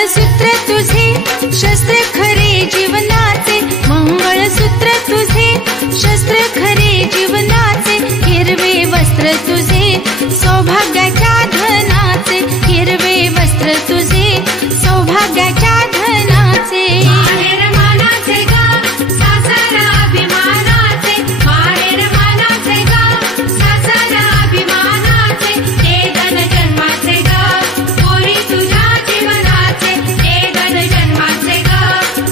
मंगळसूत्र तुझे शस्त्र खरे जीवनाचे, मंगळसूत्र तुझे शस्त्र खरे जीवनाचे, हिरवे वस्त्र तुझे सौभाग्याच्या धनाचे, हिरवे वस्त्र तुझे सौभाग्याच्या धनाचे। माहेर मानाचे ग सासर अभिमानाचे, माहेर मानाचे ग सासर अभिमानाचे, हे धन जन्माचे ग पोरी तुझ्या जीवनाचे, हे धन जन्माचे ग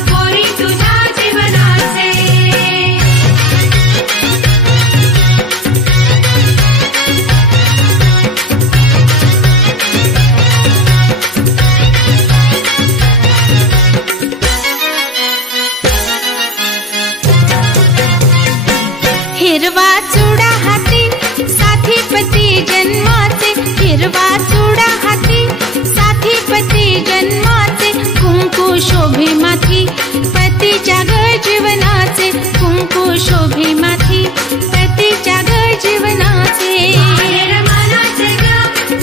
पोरी तुझ्या जीवनाचे। हिरवा चुडा हाती साथीपती जन्माचे, हिरवा चुडा हाती साथीपती जन्माचे, कुंकू शोभे माथी पतीच्या ग जीवनाचे, कुंकू शोभे माथी पतीच्या ग जीवनाचे। माहेर मानाचे ग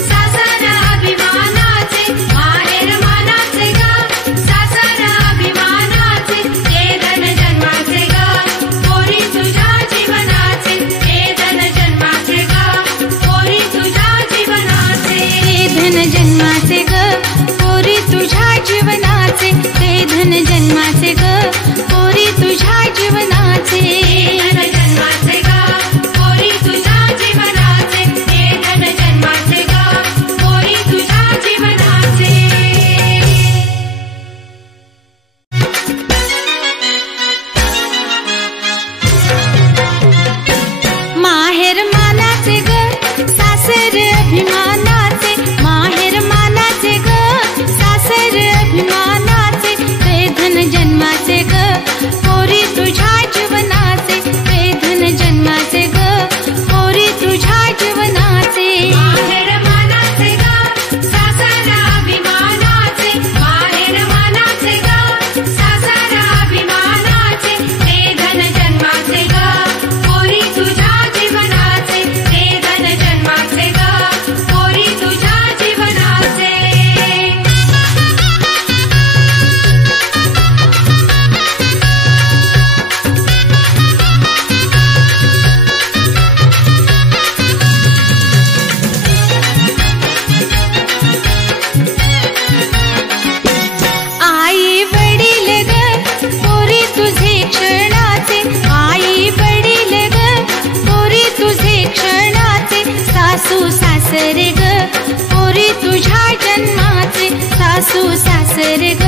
सासर अभिमानाचे, माहेर मानाचे ग सासर अभिमानाचे, हे धन जन्माचे ग पोरी तुझ्या जीवनाचे, हे धन जन्माचे ग पोरी तुझ्या जीवनाचे। ते धन जन्माचे ग पोरी तुझ्या जीवनाचे, ते धन जन्माचे ग पोरी तुझ्या जीवनाचे। हे धन जन्माचे ग पोरी तुझ्या जीवनाचे, हे धन जन्माचे ग पोरी तुझ्या जीवनाचे। माहेर मानाचे ग सासर अभिमानाचे, माहेर मानाचे ग सासर अभिमानाचे, ते धन जन्माचे ग पोरी तुझ्या जीवनाचे, ते धन जन्माचे ग पोरी तुझ्या जीवनाचे। माहेर मानाचे ग सासर अभिमानाचे, माहेर मानाचे ग सासर अभिमानाचे, हे धन जन्माचे ग पोरी तुझ्या जीवनाचे, हे धन जन्माचे ग पोरी तुझ्या जीवनाचे। आई वडील ग पोरी तुझे क्षणाचे, आई वडील ग पोरी तुझे क्षणाचे, सासू सासरे ग पोरी तुझ्या जन्माचे, सासू सासरे ग